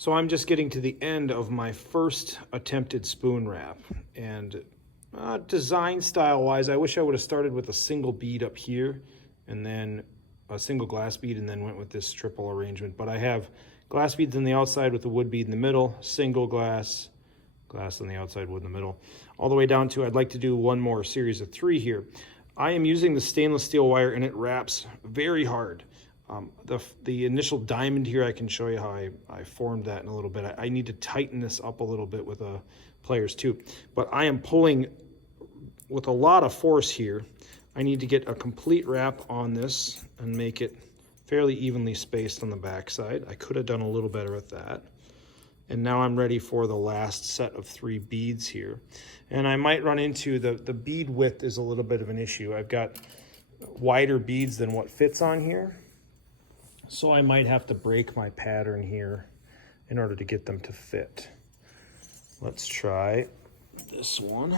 So I'm just getting to the end of my first attempted spoon wrap, and design style wise, I wish I would have started with a single bead up here and then a single glass bead and then went with this triple arrangement. But I have glass beads on the outside with the wood bead in the middle, single glass on the outside, wood in the middle, all the way down to, I'd like to do one more series of 3 here. I am using the stainless steel wire and it wraps very hard. The initial diamond here, I can show you how I formed that in a little bit. I need to tighten this up a little bit with pliers too. But I am pulling with a lot of force here. I need to get a complete wrap on this and make it fairly evenly spaced on the back side. I could have done a little better with that. And now I'm ready for the last set of 3 beads here. And I might run into the bead width is a little bit of an issue. I've got wider beads than what fits on here. So I might have to break my pattern here in order to get them to fit. Let's try this one.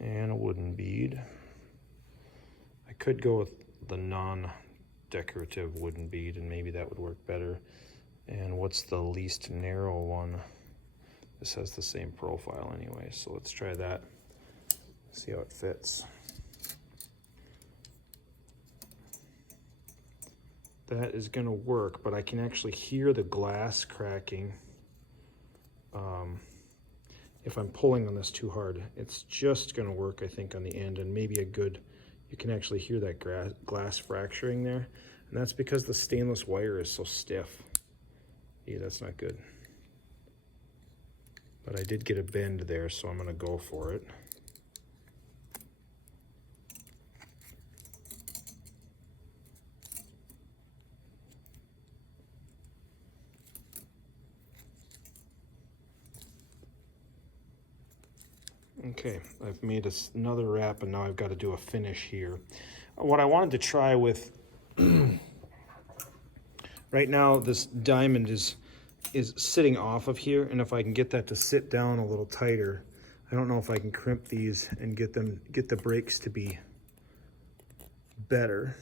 And a wooden bead. I could go with the non-decorative wooden bead and maybe that would work better. And what's the least narrow one? This has the same profile anyway, so let's try that. See how it fits. That is gonna work, but I can actually hear the glass cracking if I'm pulling on this too hard. It's just gonna work, I think, on the end, and maybe you can actually hear that glass fracturing there. And that's because the stainless wire is so stiff. Yeah, that's not good. But I did get a bend there, so I'm gonna go for it. Okay, I've made another wrap and now I've got to do a finish here. What I wanted to try with, right now this diamond is sitting off of here, and if I can get that to sit down a little tighter, I don't know if I can crimp these and get the breaks to be better.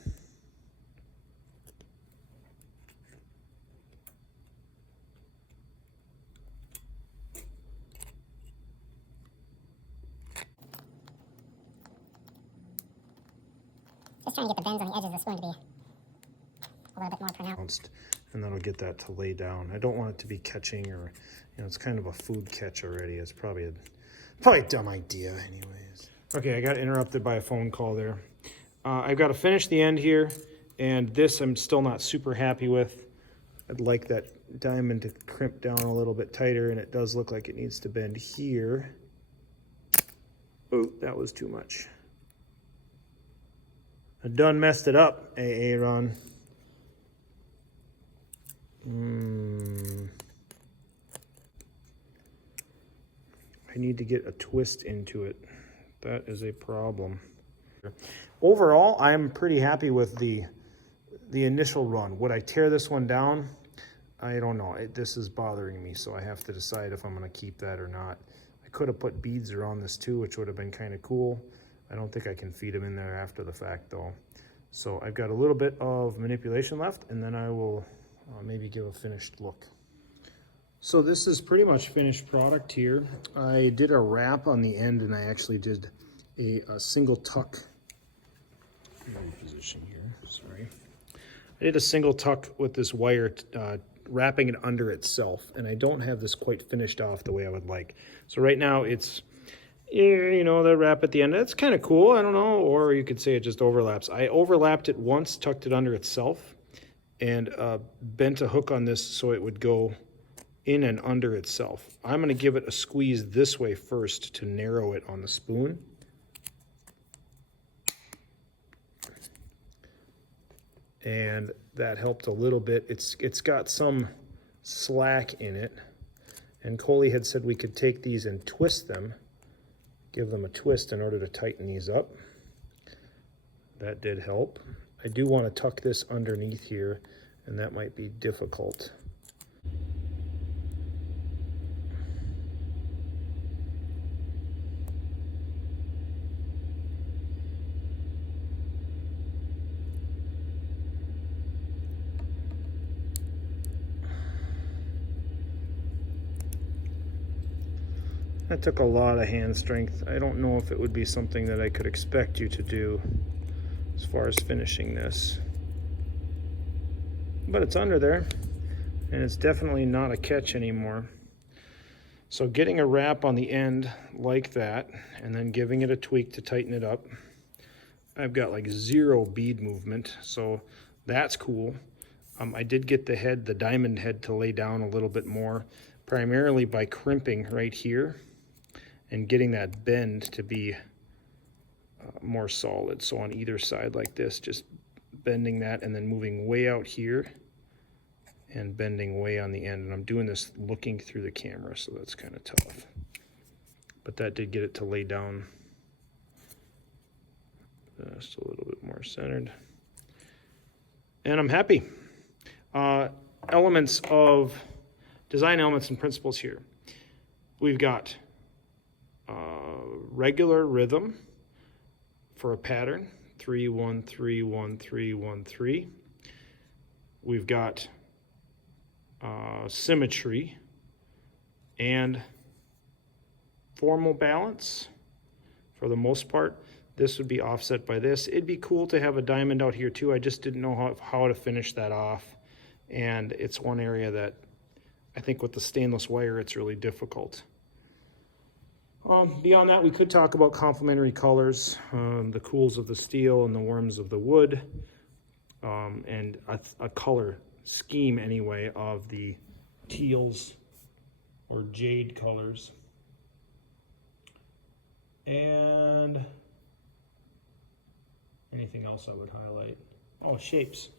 Just trying to get the bends on the edges of the spoon to be a little bit more pronounced. And that'll get that to lay down. I don't want it to be catching, or, it's kind of a food catch already. It's probably a dumb idea anyways. Okay, I got interrupted by a phone call there. I've got to finish the end here, and this I'm still not super happy with. I'd like that diamond to crimp down a little bit tighter, and it does look like it needs to bend here. Oh, that was too much. I done messed it up, Aaron. I need to get a twist into it. That is a problem. Overall, I'm pretty happy with the initial run. Would I tear this one down? I don't know. This is bothering me, so I have to decide if I'm going to keep that or not. I could have put beads around this too, which would have been kind of cool. I don't think I can feed them in there after the fact though. So I've got a little bit of manipulation left, and then I will maybe give a finished look. So this is pretty much finished product here. I did a wrap on the end, and I actually did a single tuck. Position here, sorry. I did a single tuck with this wire, wrapping it under itself, and I don't have this quite finished off the way I would like. So right now it's, the wrap at the end, that's kind of cool, I don't know, or you could say it just overlaps. I overlapped it once, tucked it under itself, and bent a hook on this so it would go in and under itself. I'm going to give it a squeeze this way first to narrow it on the spoon. And that helped a little bit. It's got some slack in it, and Coley had said we could take these and twist them, give them a twist in order to tighten these up. That did help. I do want to tuck this underneath here, and that might be difficult. That took a lot of hand strength. I don't know if it would be something that I could expect you to do as far as finishing this. But it's under there, and it's definitely not a catch anymore. So getting a wrap on the end like that, and then giving it a tweak to tighten it up. I've got like 0 bead movement, so that's cool. I did get the head, the diamond head, to lay down a little bit more, primarily by crimping right here and getting that bend to be more solid. So on either side like this, just bending that and then moving way out here and bending way on the end. And I'm doing this looking through the camera, so that's kind of tough. But that did get it to lay down just a little bit more centered. And I'm happy. Elements of design elements and principles here. We've got regular rhythm for a pattern, 3 1 3 1 3 1 3. We've got symmetry and formal balance for the most part. This would be offset by this. It'd be cool to have a diamond out here too. I just didn't know how to finish that off. And it's one area that I think with the stainless wire, it's really difficult. Beyond that, we could talk about complementary colors, the cools of the steel and the warms of the wood, and a color scheme anyway of the teals or jade colors. And anything else I would highlight? Oh, shapes.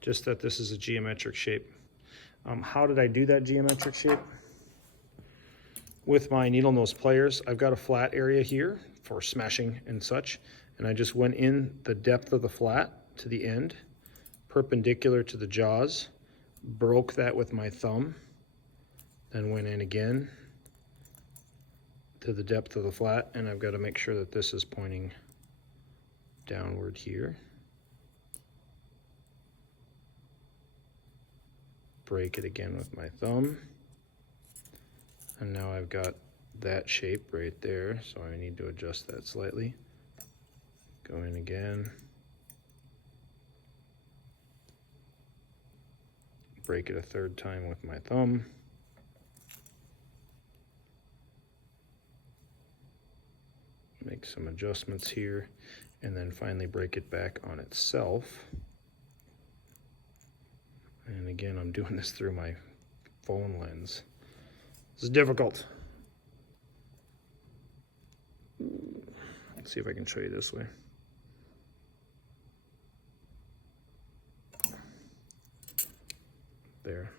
Just that this is a geometric shape. How did I do that geometric shape? With my needle nose pliers, I've got a flat area here for smashing and such, and I just went in the depth of the flat to the end, perpendicular to the jaws, broke that with my thumb, then went in again to the depth of the flat, and I've got to make sure that this is pointing downward here. Break it again with my thumb. And now I've got that shape right there, so I need to adjust that slightly. Go in again. Break it a third time with my thumb. Make some adjustments here, and then finally break it back on itself. And again, I'm doing this through my phone lens. This is difficult. Let's see if I can show you this way. There.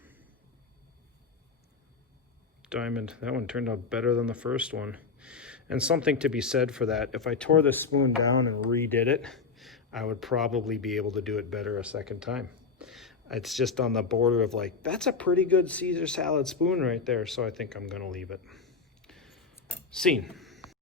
Diamond. That one turned out better than the first one. And something to be said for that. If I tore this spoon down and redid it, I would probably be able to do it better a second time. It's just on the border of like, that's a pretty good Caesar salad spoon right there. So I think I'm going to leave it. Scene.